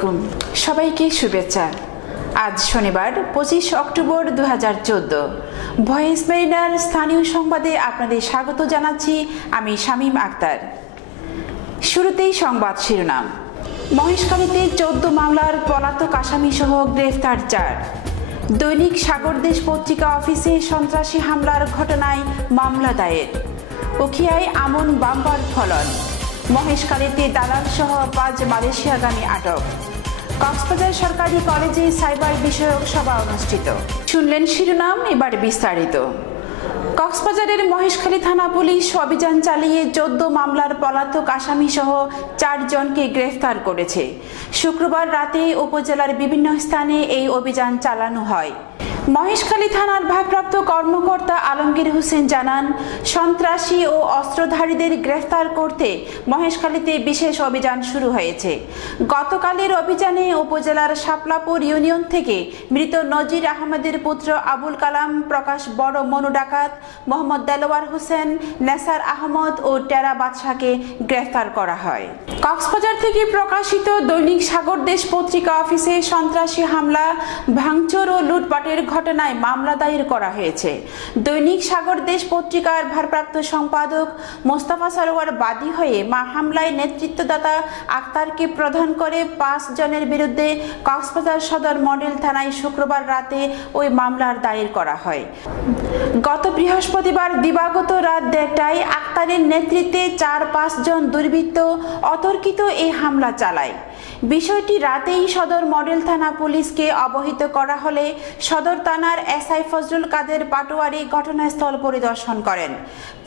আলাইকুম। সবাইকে শুভেচ্ছা। আজ শনিবার, পঁচিশ অক্টোবর দু হাজার চোদ্দ। ভয়েস মেরিনার স্থানীয় সংবাদে আপনাদের স্বাগত জানাচ্ছি আমি শামীম আক্তার। শুরুতেই সংবাদ শিরোনাম। মহেশখালীতে চোদ্দ মামলার পলাতক আসামি সহ গ্রেফতার চার। দৈনিক সাগরদেশ পত্রিকা অফিসে সন্ত্রাসী হামলার ঘটনায় মামলা দায়ের। উখিয়ায় আমন বাম্পার ফলন। মহেশখালীতে দালাল সহ পাঁচ মালয়েশিয়াগামী আটক। কক্সবাজার সরকারি কলেজে সাইবার বিষয়ক সভা অনুষ্ঠিত। শুনলেন শিরোনাম, এবার বিস্তারিত। কক্সবাজারের মহেশখালী থানা পুলিশ অভিযান চালিয়ে চোদ্দ মামলার পলাতক আসামি সহ চারজনকে গ্রেফতার করেছে। শুক্রবার রাতে উপজেলার বিভিন্ন স্থানে এই অভিযান চালানো হয়। মহেশখালী থানার ভারপ্রাপ্ত কর্মকর্তা আলমগীর হোসেন জানান, সন্ত্রাসী ও অস্ত্রধারীদের গ্রেফতার করতে মহেশখালীতে বিশেষ অভিযান শুরু হয়েছে। গতকালের অভিযানে উপজেলার শাপলাপুর ইউনিয়ন থেকে মৃত নজির আহমেদের পুত্র আবুল কালাম, প্রকাশ বড় মনু ডাকাত, মোহাম্মদ দেলোয়ার হোসেন, নেসার আহমদ ও টেরা বাদশাকে গ্রেফতার করা হয়। কক্সবাজার থেকে প্রকাশিত দৈনিক সাগর দেশ পত্রিকা অফিসে সন্ত্রাসী হামলা, ভাঙচুর ও লুটপাটের ঘটনায় মামলা দায়ের করা হয়েছে। দৈনিক সাগর দেশ পত্রিকার ভারপ্রাপ্ত সম্পাদক মোস্তাফা সরোয়ার বাদী হয়ে মা হামলায় নেতৃত্বদাতা আক্তারকে প্রধান করে পাঁচ জনের বিরুদ্ধে কক্সবাজার সদর মডেল থানায় শুক্রবার রাতে ওই মামলার দায়ের করা হয়। গত বৃহস্পতিবার দিবাগত রাত দেড়টায় আক্তারের নেতৃত্বে চার পাঁচজন দুর্বৃত্ত অতর্কিত এই হামলা চালায়। বিষয়টি রাতেই সদর মডেল থানা পুলিশকে অবহিত করা হলে সদর থানার এসআই ফজলুল কাদের পাটোয়ারি ঘটনাস্থল পরিদর্শন করেন।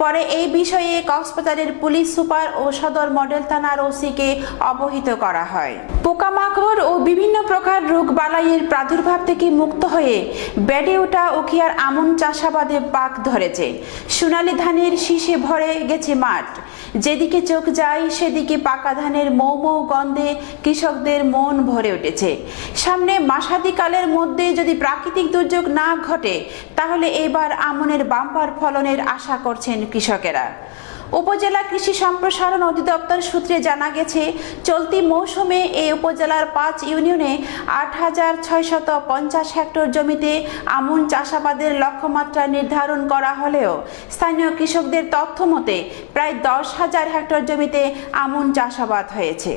পরে এই বিষয়ে কক্সবাজারের পুলিশ সুপার ও সদর মডেল থানার ওসিকে অবহিত করা হয়। পোকামাকড় ও বিভিন্ন প্রকার রোগ বালাইয়ের প্রাদুর্ভাব থেকে মুক্ত হয়ে বেড়ে ওঠা উখিয়ার আমন চাষাবাদে পাক ধরেছে। সোনালী ধানের শীষে ভরে গেছে মাঠ। যেদিকে চোখ যায়, সেদিকে পাকা ধানের মৌ মৌ গন্ধে কৃষকদের মন ভরে উঠেছে। সামনে মাসাদিকালের মধ্যে যদি প্রাকৃতিক দুর্যোগ না ঘটে, তাহলে এবার আমনের বাম্পার ফলনের আশা করছেন কৃষকেরা। উপজেলা কৃষি সম্প্রসারণ অধিদপ্তর সূত্রে জানা গেছে, চলতি মৌসুমে এই উপজেলার পাঁচ ইউনিয়নে আট হাজার ছয়শত পঞ্চাশ হেক্টর জমিতে আমন চাষাবাদের লক্ষ্যমাত্রা নির্ধারণ করা হলেও স্থানীয় কৃষকদের তথ্য মতে, প্রায় দশ হাজার হেক্টর জমিতে আমন চাষাবাদ হয়েছে।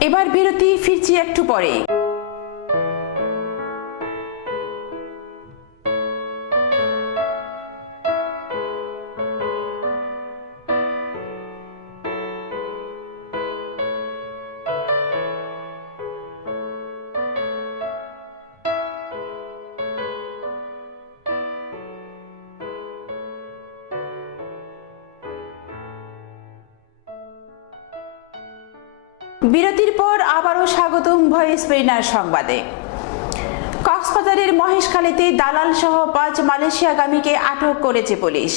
এবার বিরতি ফিরছি একটু পরে। বিরতির পর আবারও স্বাগতম ভয়েস পেইনার সংবাদে। কক্সবাজারের মহেশখালীতে দালাল সহ পাঁচ মালয়েশিয়াগামীকে আটক করেছে পুলিশ।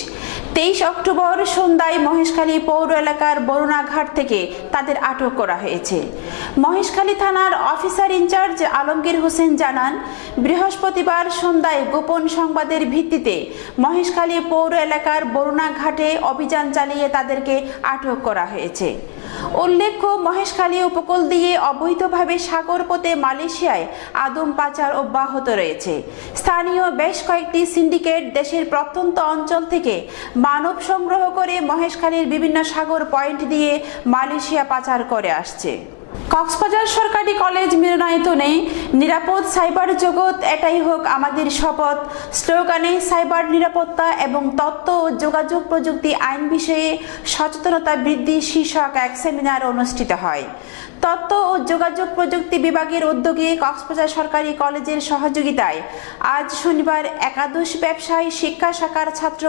তেইশ অক্টোবর সন্ধ্যায় মহেশখালী পৌর এলাকার বরুণাঘাট থেকে তাদের আটক করা হয়েছে। মহেশখালী থানার অফিসার ইনচার্জ আলমগীর হোসেন জানান, বৃহস্পতিবার সন্ধ্যায় গোপন সংবাদের ভিত্তিতে মহেশখালী পৌর এলাকার বরুণাঘাটে অভিযান চালিয়ে তাদেরকে আটক করা হয়েছে। উল্লেখ্য, মহেশখালী উপকূল দিয়ে অবৈধভাবে সাগর পথে মালয়েশিয়ায় আদম পাচার অব্যাহত রয়েছে। স্থানীয় বেশ কয়েকটি সিন্ডিকেট দেশের প্রত্যন্ত অঞ্চল থেকে মানব সংগ্রহ করে মহেশখালীর বিভিন্ন সাগর পয়েন্ট দিয়ে মালয়েশিয়া পাচার করে আসছে। কক্সবাজার সরকারি কলেজ মিলনায়তনে নিরাপদ সাইবার জগৎ এটাই হোক আমাদের শপথ। স্লোগানে সাইবার নিরাপত্তা এবং তথ্য ও যোগাযোগ প্রযুক্তি আইন বিষয়ে সচেতনতা বৃদ্ধি শীর্ষক এক সেমিনার অনুষ্ঠিত হয়। তথ্য ও যোগাযোগ প্রযুক্তি বিভাগের উদ্যোগে কক্সবাজার সরকারি কলেজের সহযোগিতায় আজ শনিবার একাদশ ব্যবসায়ী শিক্ষা শাখার ছাত্র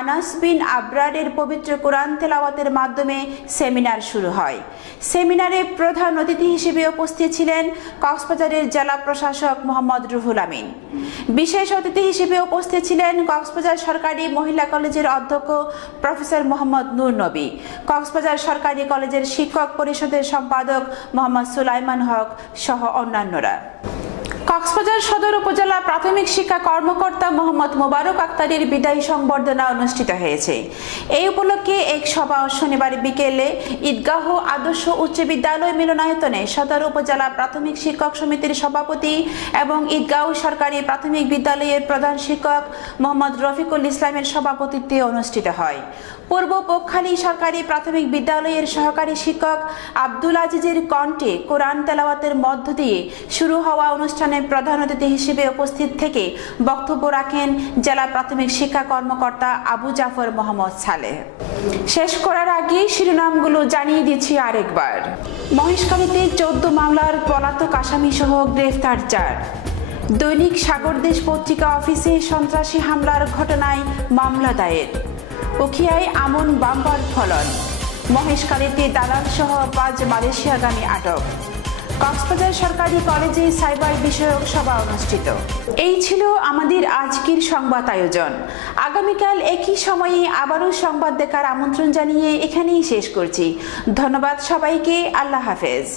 আনাস বিন আবরারের পবিত্র কোরআন তেলাওয়াতের মাধ্যমে সেমিনার শুরু হয়। সেমিনারে প্রধান অতিথি হিসেবে উপস্থিত ছিলেন কক্সবাজারের জেলা প্রশাসক মোহাম্মদ রুহুল আমিন। বিশেষ অতিথি হিসেবে উপস্থিত ছিলেন কক্সবাজার সরকারি মহিলা কলেজের অধ্যক্ষ প্রফেসর মোহাম্মদ নূর নবী, কক্সবাজার সরকারি কলেজের শিক্ষক পরিষদের সম্পাদক মোহাম্মদ সুলাইমান হক সহ অন্যান্যরা। কক্সবাজার সদর উপজেলা প্রাথমিক শিক্ষা কর্মকর্তা মোহাম্মদ মোবারক আক্তারের বিদায়ী সংবর্ধনা অনুষ্ঠিত হয়েছে। এই উপলক্ষে এক সভা শনিবার বিকেলে ঈদগাহ আদর্শ উচ্চ বিদ্যালয় মিলনায়তনে সদর উপজেলা প্রাথমিক শিক্ষক সমিতির সভাপতি এবং ঈদগাহ সরকারি প্রাথমিক বিদ্যালয়ের প্রধান শিক্ষক মোহাম্মদ রফিকুল ইসলামের সভাপতিত্বে অনুষ্ঠিত হয়। পূর্ব পক্ষালী সরকারি প্রাথমিক বিদ্যালয়ের সহকারী শিক্ষক আব্দুল আজিজের কণ্ঠে কোরআন তেলাওয়াতের মধ্য দিয়ে শুরু হওয়া অনুষ্ঠানে প্রধান অতিথি হিসেবে উপস্থিত থেকে বক্তব্য রাখেন জেলা প্রাথমিক শিক্ষা কর্মকর্তা আবু জাফর মোহাম্মদ সালেহ শেষ করার আগে শিরোনামগুলো জানিয়ে দিচ্ছি আরেকবার। মহেশখালীতে চোদ্দ মামলার পলাতক আসামি সহ গ্রেফতার চার। দৈনিক সাগরদেশ পত্রিকা অফিসে সন্ত্রাসী হামলার ঘটনায় মামলা দায়ের। উখিয়ায় আমন বাম্পার ফলন। মহেশখালীতে দালাল সহ পাঁচ মালয়েশিয়াগামী আটক। কক্সবাজার সরকারি কলেজে সাইবার বিষয়ক সভা অনুষ্ঠিত। এই ছিল আমাদের আজকের সংবাদ আয়োজন। আগামীকাল একই সময়ে আবারও সংবাদ দেখার আমন্ত্রণ জানিয়ে এখানেই শেষ করছি। ধন্যবাদ সবাইকে। আল্লাহ হাফেজ।